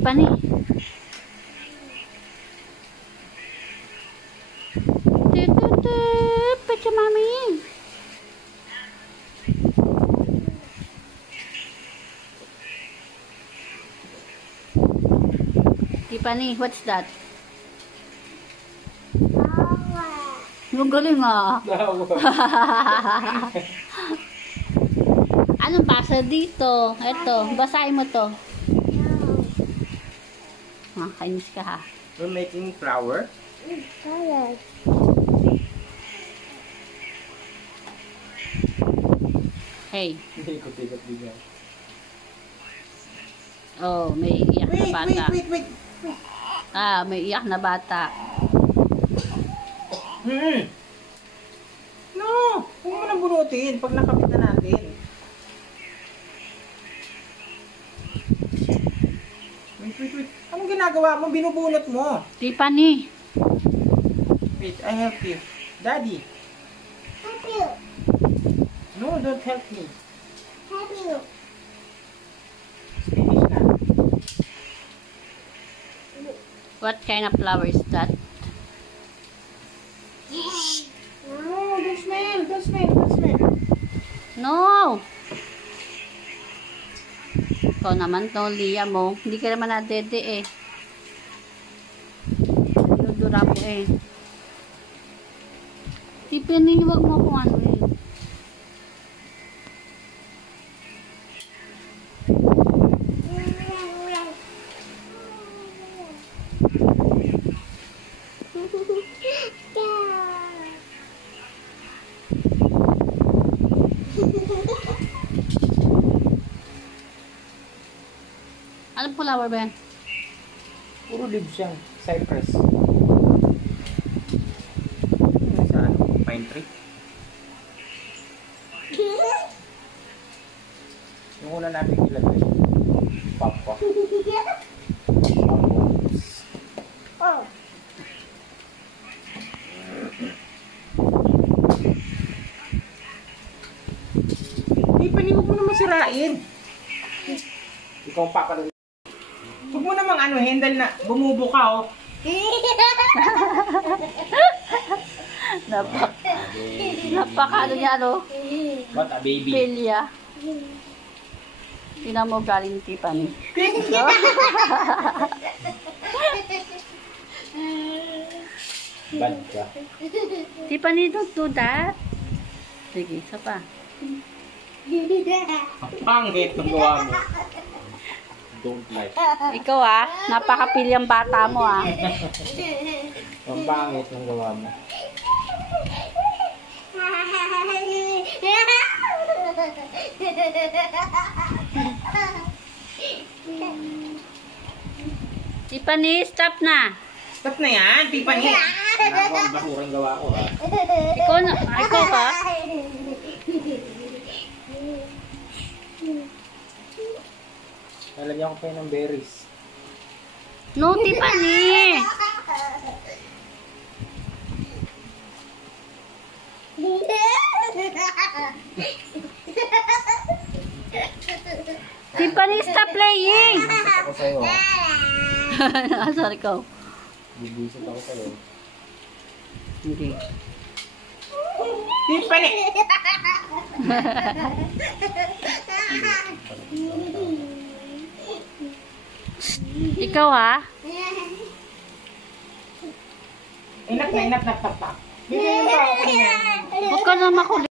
Tiffany. Picture mommy. Tiffany, what's that? Ang galing ah. Anong basa dito? Ito, basahin mo to. Kainis ka ha. We're making flour. Hey. Ikot-ikot bigyan. Oh, may iyak na bata. Wait. Ah, may iyak na bata. No! Huwag mo nang bunutin pag nakapit na natin. Wait. Anong ginagawa mo? Binubunot mo. Tiffany. Wait, I help you. Daddy. Help you. No, don't help me. Help you. Finish na. What kind of flower is that? No, don't smell. No! Ikaw naman to, Lia mo. Hindi ka naman nadede eh. Dinudura mo eh. Tiffany, huwag mo kung ano eh. Anong flower ba yan? Puro leaves yan. Cypress. Sa ano? Pine tree? Yung una natin ilagay. Papa. Oh. Tiffany, huwag mo naman sirain. Ikaw ang papa. Huwag mo namang ano, handle na bumubo ka, oh. Napaka ano niya, no? What a baby. Pilya. Tingnan mo galing Tiffany. Bad ka. Tiffany, don't do that. Sige, isa pa. Ang pangit ng gawa mo. Don't like. Ikaw ah, napakapilyang bata mo ah. Ang pangit ng gawa mo. Tiffany, stop na. Stop na yan, Tiffany. Ako ang bakurang gawa ko, ha. Ikaw ka? Nalagyan ko pa yun ng berries. No, Tiffany. Tiffany, stop playing. Bubuisit ako sa'yo, ha. Sorry ko. Bubuisit ako sa'yo. Hindi. Tiffany! Ikaw ha? Inap na. Bigyan yung tao ko niyan. Huwag ka na makulit.